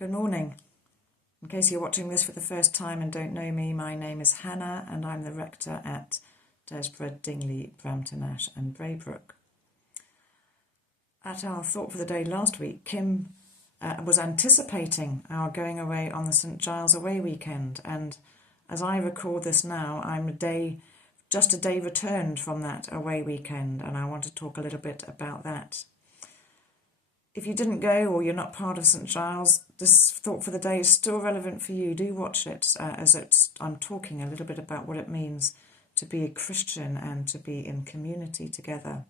Good morning. In case you're watching this for the first time and don't know me, my name is Hannah and I'm the rector at Desborough, Dingley, Brampton Ash and Braybrook. At our Thought for the Day last week, Kim was anticipating our going away on the St Giles away weekend, and as I record this now, I'm just a day returned from that away weekend, and I want to talk a little bit about that. If you didn't go or you're not part of St Giles, this Thought for the Day is still relevant for you. Do watch it I'm talking a little bit about what it means to be a Christian and to be in community together.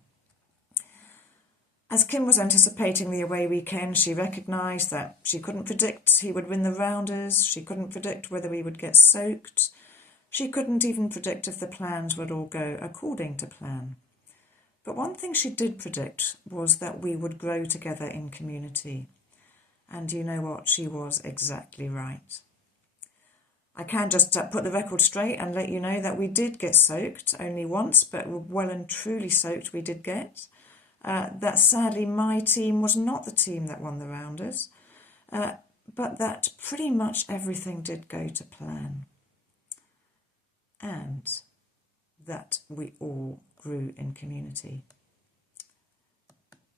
As Kim was anticipating the away weekend, she recognised that she couldn't predict he would win the rounders, she couldn't predict whether we would get soaked, she couldn't even predict if the plans would all go according to plan. But one thing she did predict was that we would grow together in community. And you know what? She was exactly right. I can just put the record straight and let you know that we did get soaked, only once, but well and truly soaked we did get. That sadly my team was not the team that won the rounders, but that pretty much everything did go to plan. And that we all grew in community.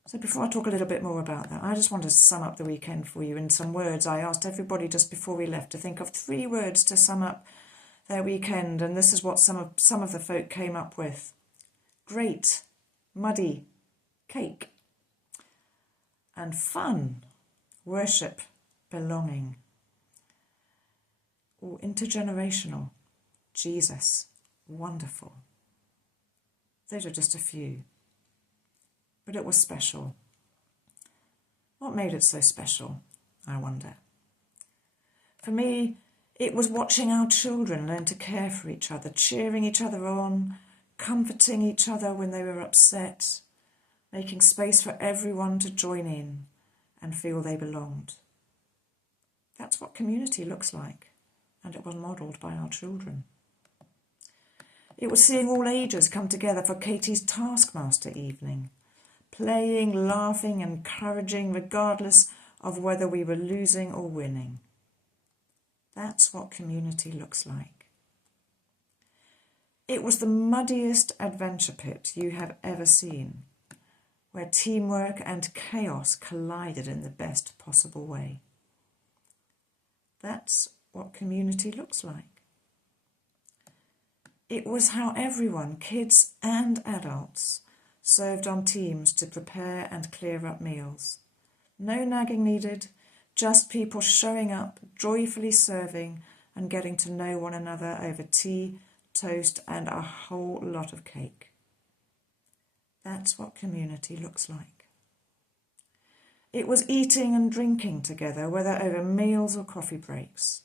So before I talk a little bit more about that, I just want to sum up the weekend for you in some words. I asked everybody just before we left to think of 3 words to sum up their weekend, and this is what some of the folk came up with. Great, muddy, cake, and fun, worship, belonging, or intergenerational, Jesus, wonderful. Those are just a few. But it was special. What made it so special, I wonder? For me, it was watching our children learn to care for each other, cheering each other on, comforting each other when they were upset, making space for everyone to join in and feel they belonged. That's what community looks like, and it was modelled by our children. It was seeing all ages come together for Katie's Taskmaster evening, playing, laughing, encouraging, regardless of whether we were losing or winning. That's what community looks like. It was the muddiest adventure pit you have ever seen, where teamwork and chaos collided in the best possible way. That's what community looks like. It was how everyone, kids and adults, served on teams to prepare and clear up meals. No nagging needed, just people showing up, joyfully serving and getting to know one another over tea, toast and a whole lot of cake. That's what community looks like. It was eating and drinking together, whether over meals or coffee breaks.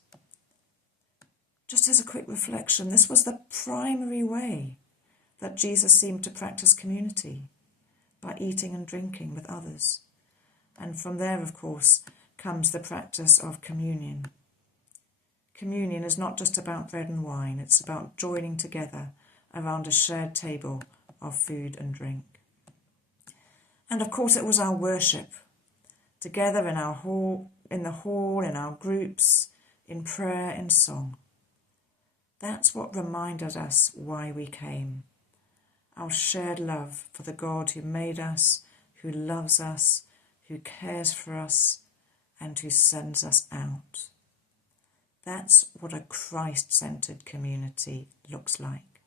Just as a quick reflection, this was the primary way that Jesus seemed to practice community, by eating and drinking with others. And from there, of course, comes the practice of communion. Communion is not just about bread and wine, it's about joining together around a shared table of food and drink. And of course it was our worship, together in the hall, in our groups, in prayer, in song. That's what reminded us why we came. Our shared love for the God who made us, who loves us, who cares for us, and who sends us out. That's what a Christ-centred community looks like.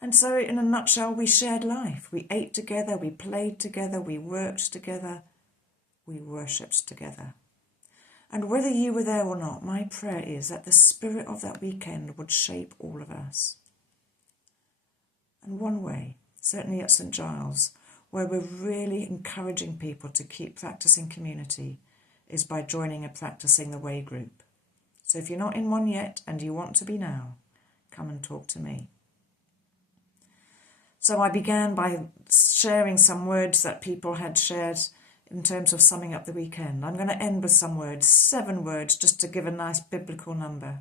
And so, in a nutshell, we shared life. We ate together, we played together, we worked together, we worshipped together. And whether you were there or not, my prayer is that the spirit of that weekend would shape all of us. And one way, certainly at St Giles, where we're really encouraging people to keep practicing community is by joining a Practicing the Way group. So if you're not in one yet and you want to be now, come and talk to me. So I began by sharing some words that people had shared in terms of summing up the weekend. I'm going to end with some words, 7 words, just to give a nice biblical number.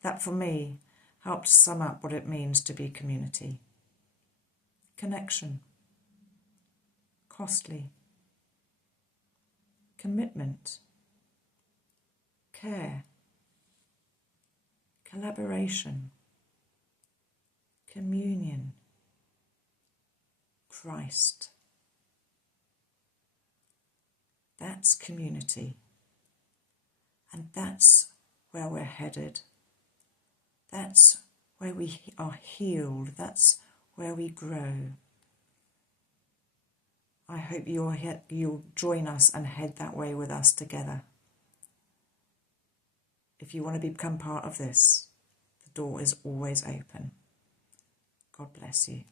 That for me helped sum up what it means to be community. Connection, costly, commitment, care, collaboration, communion, Christ. That's community. And that's where we're headed. That's where we are healed. That's where we grow. I hope you'll join us and head that way with us together. If you want to become part of this, the door is always open. God bless you.